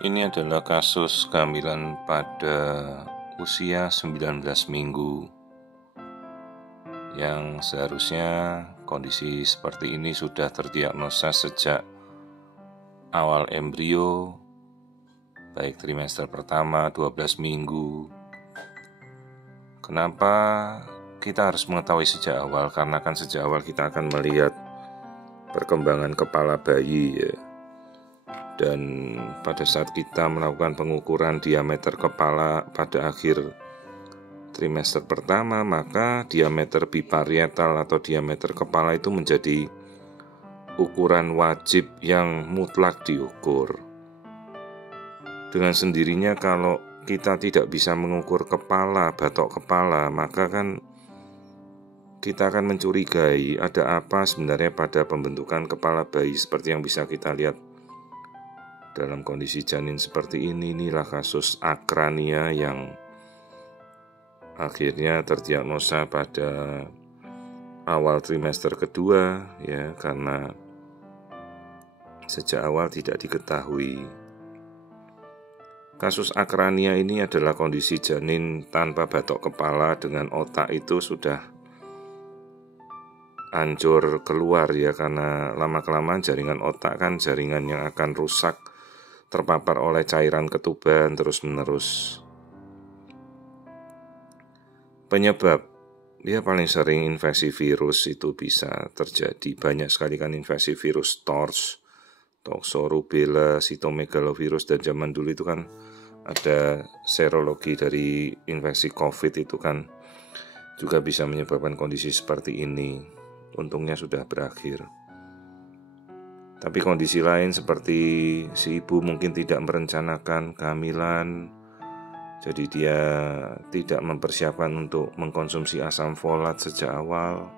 Ini adalah kasus kehamilan pada usia 19 minggu yang seharusnya kondisi seperti ini sudah terdiagnosa sejak awal embrio, baik trimester pertama 12 minggu. Kenapa kita harus mengetahui sejak awal? Karena kan sejak awal kita akan melihat perkembangan kepala bayi ya. Dan pada saat kita melakukan pengukuran diameter kepala pada akhir trimester pertama, maka diameter biparietal atau diameter kepala itu menjadi ukuran wajib yang mutlak diukur. Dengan sendirinya kalau kita tidak bisa mengukur kepala, batok kepala, maka kan kita akan mencurigai ada apa sebenarnya pada pembentukan kepala bayi seperti yang bisa kita lihat dalam kondisi janin seperti ini. Inilah kasus akrania yang akhirnya terdiagnosa pada awal trimester kedua ya, karena sejak awal tidak diketahui. Kasus akrania ini adalah kondisi janin tanpa batok kepala dengan otak itu sudah hancur keluar ya, karena lama-kelamaan jaringan otak kan jaringan yang akan rusak, terpapar oleh cairan ketuban terus-menerus. Penyebab dia paling sering infeksi virus itu bisa terjadi. Banyak sekali kan infeksi virus TORCH, toxorubella, cytomegalovirus, dan zaman dulu itu kan ada serologi dari infeksi COVID itu kan juga bisa menyebabkan kondisi seperti ini. Untungnya sudah berakhir. Tapi kondisi lain seperti si ibu mungkin tidak merencanakan kehamilan, jadi dia tidak mempersiapkan untuk mengkonsumsi asam folat sejak awal.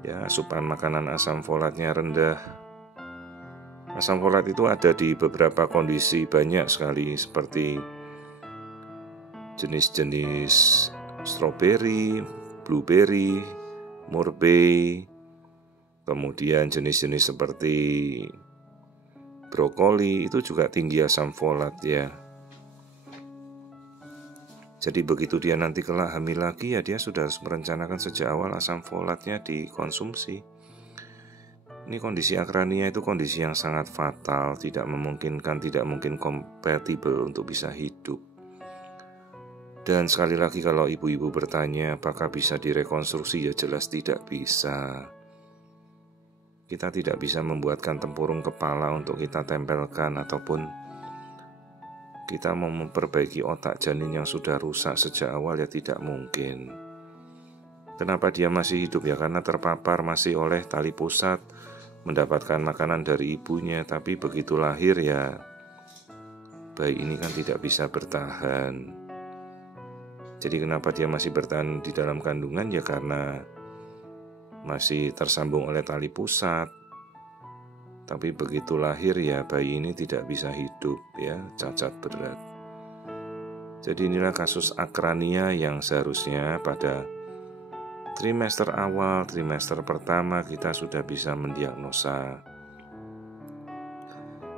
Ya, asupan makanan asam folatnya rendah. Asam folat itu ada di beberapa kondisi banyak sekali, seperti jenis-jenis stroberi, blueberry, murbei, kemudian jenis-jenis seperti brokoli itu juga tinggi asam folat ya. Jadi begitu dia nanti kelak hamil lagi ya, dia sudah harus merencanakan sejak awal asam folatnya dikonsumsi. Ini kondisi akrania itu kondisi yang sangat fatal, tidak mungkin kompatibel untuk bisa hidup. Dan sekali lagi kalau ibu-ibu bertanya apakah bisa direkonstruksi, ya jelas tidak bisa. Kita tidak bisa membuatkan tempurung kepala untuk kita tempelkan, ataupun kita mau memperbaiki otak janin yang sudah rusak sejak awal, ya tidak mungkin. Kenapa dia masih hidup? Ya karena terpapar masih oleh tali pusat, mendapatkan makanan dari ibunya. Tapi begitu lahir ya bayi ini kan tidak bisa bertahan. Jadi kenapa dia masih bertahan di dalam kandungan? Ya karena masih tersambung oleh tali pusat. Tapi begitu lahir ya bayi ini tidak bisa hidup ya, cacat berat. Jadi inilah kasus akrania yang seharusnya pada trimester awal, trimester pertama kita sudah bisa mendiagnosa.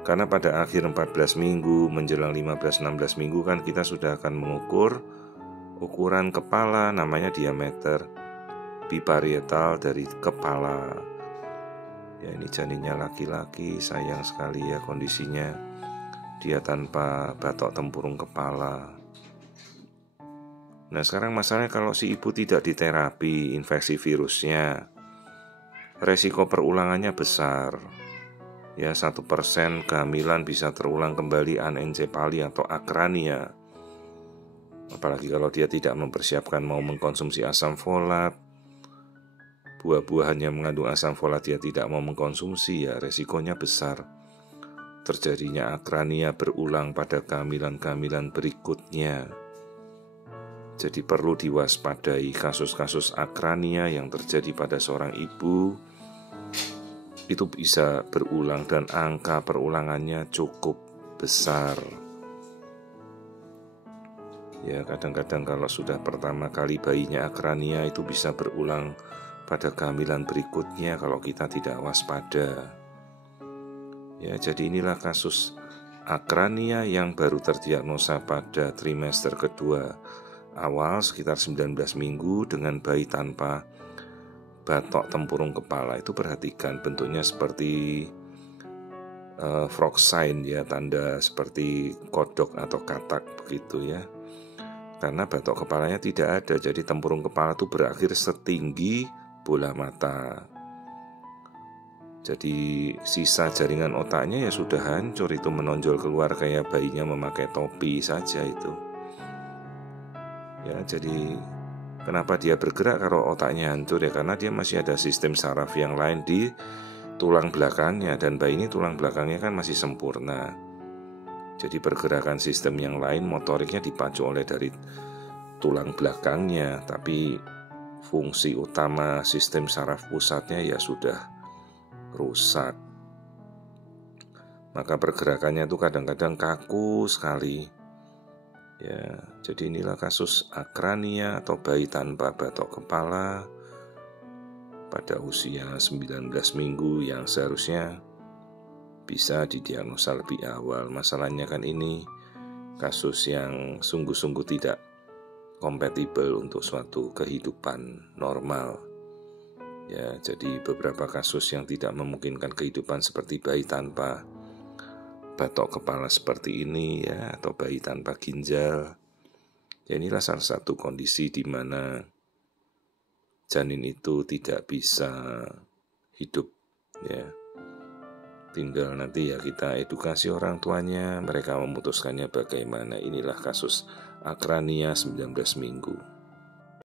Karena pada akhir 14 minggu menjelang 15-16 minggu kan kita sudah akan mengukur ukuran kepala, namanya diameter biparietal dari kepala. Ya ini janinnya laki-laki, sayang sekali ya kondisinya. Dia tanpa batok tempurung kepala. Nah sekarang masalahnya kalau si ibu tidak diterapi infeksi virusnya, resiko perulangannya besar. Ya 1% kehamilan bisa terulang kembali anencefali atau akrania. Apalagi kalau dia tidak mempersiapkan mau mengkonsumsi asam folat, buah-buahan yang mengandung asam folat dia tidak mau mengkonsumsi, ya resikonya besar terjadinya akrania berulang pada kehamilan-kehamilan berikutnya. Jadi perlu diwaspadai kasus-kasus akrania yang terjadi pada seorang ibu. Itu bisa berulang dan angka perulangannya cukup besar. Ya kadang-kadang kalau sudah pertama kali bayinya akrania itu bisa berulang pada kehamilan berikutnya kalau kita tidak waspada. Ya, jadi inilah kasus akrania yang baru terdiagnosa pada trimester kedua awal sekitar 19 minggu dengan bayi tanpa batok tempurung kepala. Itu perhatikan bentuknya seperti frog sign ya, tanda seperti kodok atau katak begitu ya. Karena batok kepalanya tidak ada, jadi tempurung kepala itu berakhir setinggi bola mata. Jadi sisa jaringan otaknya ya sudah hancur, itu menonjol keluar kayak bayinya memakai topi saja itu. Ya, jadi kenapa dia bergerak kalau otaknya hancur ya, karena dia masih ada sistem saraf yang lain di tulang belakangnya, dan bayi ini tulang belakangnya kan masih sempurna. Jadi pergerakan sistem yang lain motoriknya dipacu oleh dari tulang belakangnya, tapi fungsi utama sistem saraf pusatnya ya sudah rusak. Maka pergerakannya itu kadang-kadang kaku sekali. Ya, jadi inilah kasus akrania atau bayi tanpa batok kepala pada usia 19 minggu yang seharusnya bisa didiagnosa lebih awal. Masalahnya kan ini kasus yang sungguh-sungguh tidak kompatibel untuk suatu kehidupan normal. Ya, jadi beberapa kasus yang tidak memungkinkan kehidupan seperti bayi tanpa batok kepala seperti ini ya, atau bayi tanpa ginjal. Ya, inilah salah satu kondisi di mana janin itu tidak bisa hidup ya. Tinggal nanti ya kita edukasi orang tuanya, mereka memutuskannya bagaimana. Inilah kasus akrania 19 minggu.